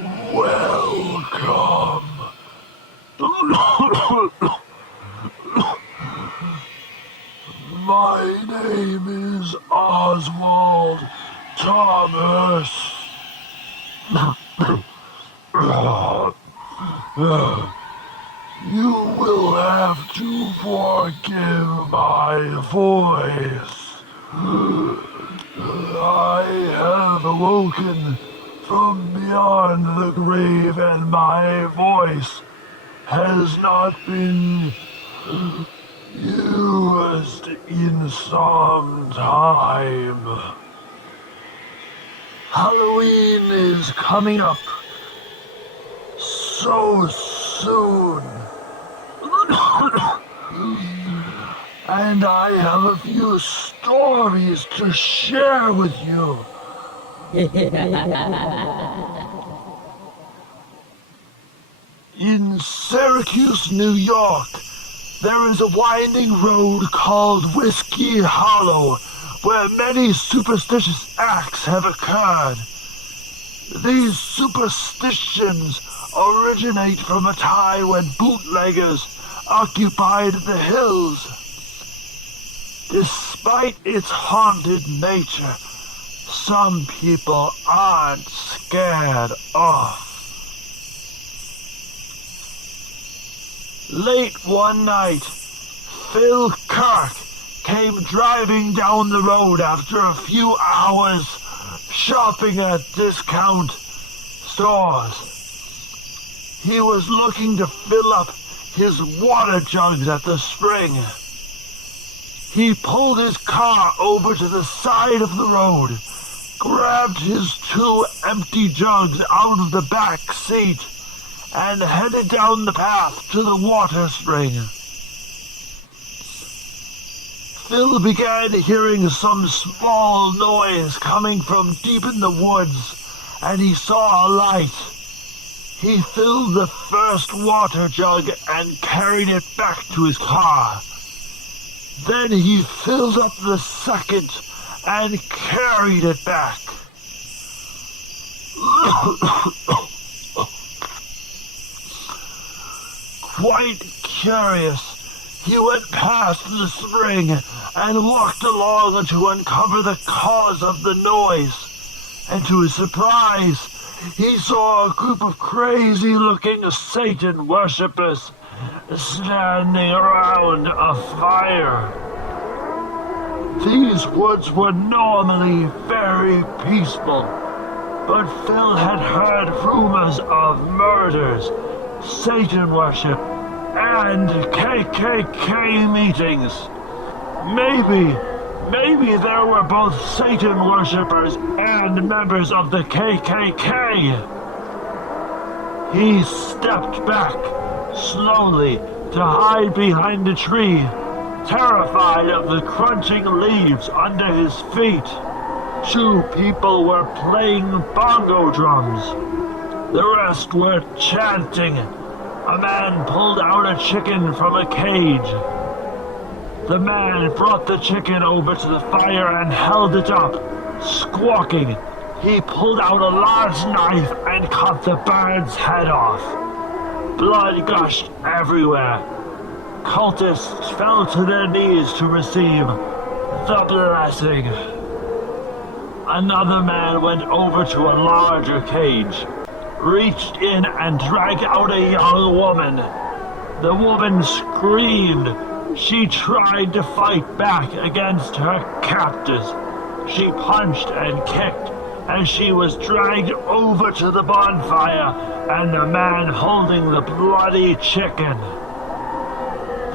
Welcome. My name is Oswald Thomas. You will have to forgive my voice. I have awoken from beyond the grave, and my voice has not been used in some time. Halloween is coming up so soon. And I have a few stories to share with you. In Syracuse, New York, there is a winding road called Whiskey Hollow, where many superstitious acts have occurred. These superstitions originate from a time when bootleggers occupied the hills. Despite its haunted nature, some people aren't scared off. Late one night, Phil Kirk came driving down the road after a few hours shopping at discount stores. He was looking to fill up his water jugs at the spring. He pulled his car over to the side of the road, grabbed his 2 empty jugs out of the back seat, and headed down the path to the water spring. Phil began hearing some small noise coming from deep in the woods, and he saw a light. He filled the first water jug and carried it back to his car. Then he filled up the second and carried it back. Quite curious, he went past the spring and walked along to uncover the cause of the noise. And to his surprise, he saw a group of crazy-looking Satan worshippers standing around a fire. These woods were normally very peaceful, but Phil had heard rumors of murders, Satan worship, and KKK meetings. Maybe there were both Satan worshippers and members of the KKK. He stepped back slowly to hide behind a tree, terrified of the crunching leaves under his feet. 2 people were playing bongo drums. The rest were chanting. A man pulled out a chicken from a cage. The man brought the chicken over to the fire and held it up, squawking. He pulled out a large knife and cut the bird's head off. Blood gushed everywhere. Cultists fell to their knees to receive the blessing. Another man went over to a larger cage, reached in and dragged out a young woman. The woman screamed. She tried to fight back against her captors. She punched and kicked as she was dragged over to the bonfire and the man holding the bloody chicken.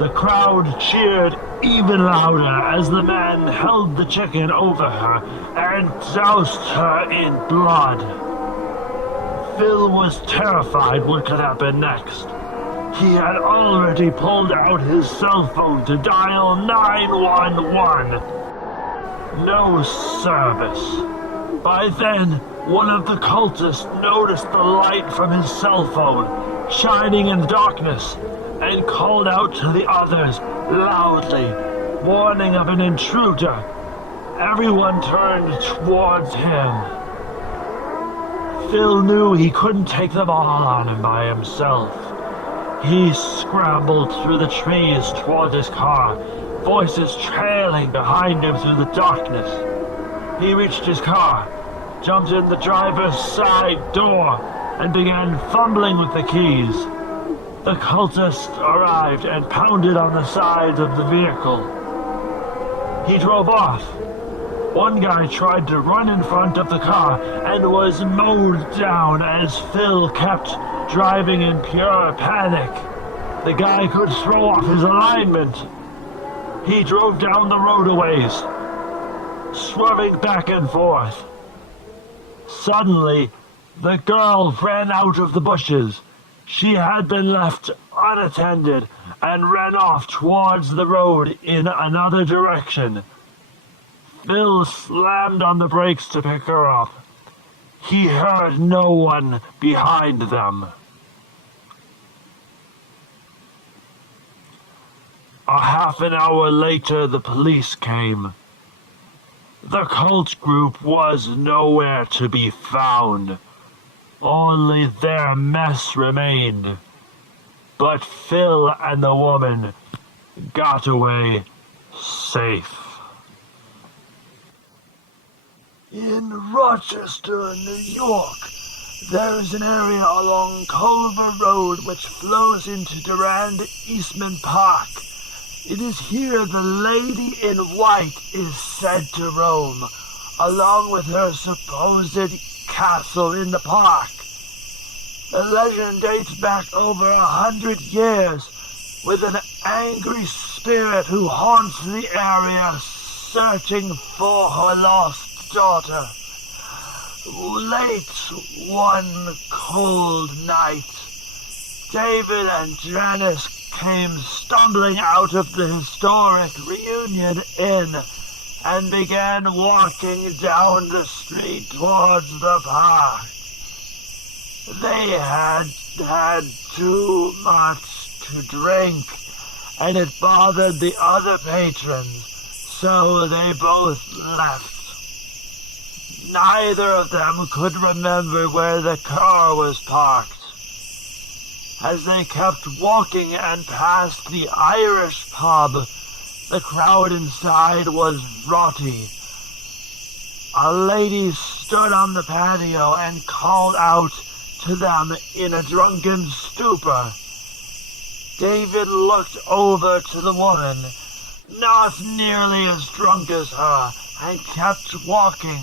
The crowd cheered even louder as the man held the chicken over her and doused her in blood. Phil was terrified what could happen next. He had already pulled out his cell phone to dial 911. No service. By then, one of the cultists noticed the light from his cell phone shining in the darkness and called out to the others loudly, warning of an intruder. Everyone turned towards him. Phil knew he couldn't take them all on him by himself. He scrambled through the trees toward his car, voices trailing behind him through the darkness. He reached his car, jumped in the driver's side door, and began fumbling with the keys. The cultists arrived and pounded on the sides of the vehicle. He drove off. One guy tried to run in front of the car and was mowed down as Phil kept driving in pure panic. The guy could throw off his alignment. He drove down the road a ways, swerving back and forth. Suddenly, the girl ran out of the bushes. She had been left unattended and ran off towards the road in another direction. Phil slammed on the brakes to pick her up. He heard no one behind them. A half an hour later, the police came. The cult group was nowhere to be found. Only their mess remained. But Phil and the woman got away safe. In Rochester, New York, there is an area along Culver Road which flows into Durand Eastman Park. It is here the Lady in White is said to roam, along with her supposed castle in the park. The legend dates back over 100 years, with an angry spirit who haunts the area searching for her lost daughter. Late one cold night, David and Janice came stumbling out of the historic Reunion Inn and began walking down the street towards the park. They had had too much to drink, and it bothered the other patrons, so they both left. Neither of them could remember where the car was parked. As they kept walking and passed the Irish pub, the crowd inside was rowdy. A lady stood on the patio and called out to them in a drunken stupor. David looked over to the woman, not nearly as drunk as her, and kept walking.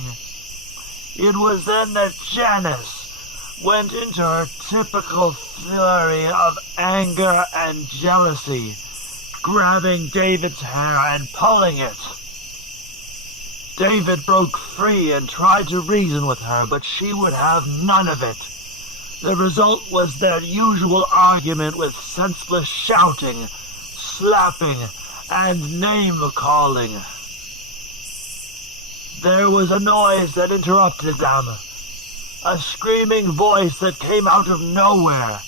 It was then that Janice went into her typical flurry of anger and jealousy, grabbing David's hair and pulling it. David broke free and tried to reason with her, but she would have none of it. The result was their usual argument with senseless shouting, slapping, and name-calling. There was a noise that interrupted them. A screaming voice that came out of nowhere.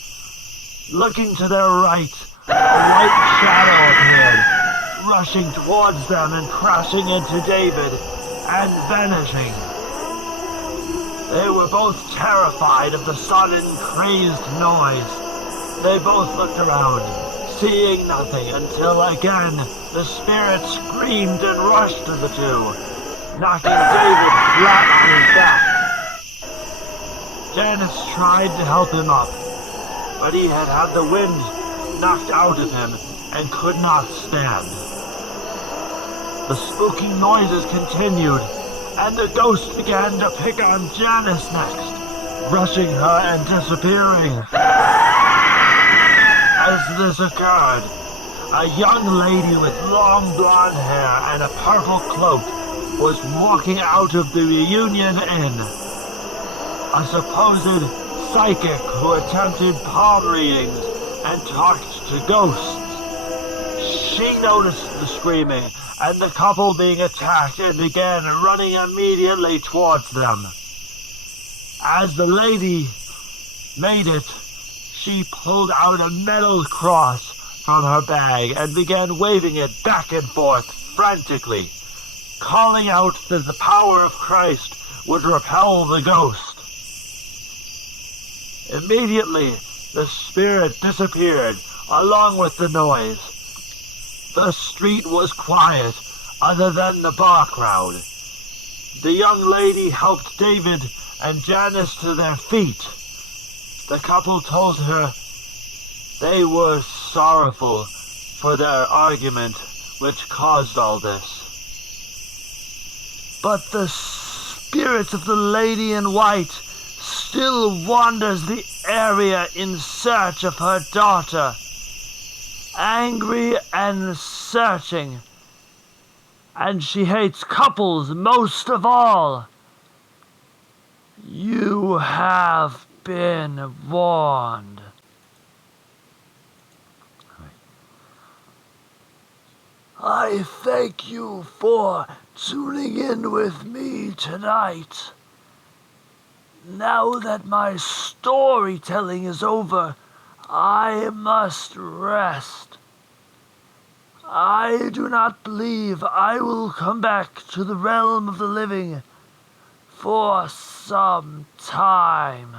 Looking to their right, a white shadow appeared, rushing towards them and crashing into David, and vanishing. They were both terrified of the sudden, crazed noise. They both looked around, seeing nothing, until again the spirit screamed and rushed to the two, knocking David flat on his back. Janice tried to help him up, but he had had the wind knocked out of him and could not stand. The spooky noises continued, and the ghost began to pick on Janice next, rushing her and disappearing. As this occurred, a young lady with long blonde hair and a purple cloak was walking out of the Reunion Inn. A supposed psychic who attempted palm readings and talked to ghosts. She noticed the screaming and the couple being attacked and began running immediately towards them. As the lady made it, she pulled out a metal cross from her bag and began waving it back and forth frantically, calling out that the power of Christ would repel the ghost. Immediately, the spirit disappeared, along with the noise. The street was quiet, other than the bar crowd. The young lady helped David and Janice to their feet. The couple told her they were sorrowful for their argument which caused all this. But the spirit of the lady in white still wanders the area in search of her daughter, angry and searching, and she hates couples most of all. You have been warned. I thank you for tuning in with me tonight. Now that my storytelling is over, I must rest. I do not believe I will come back to the realm of the living for some time.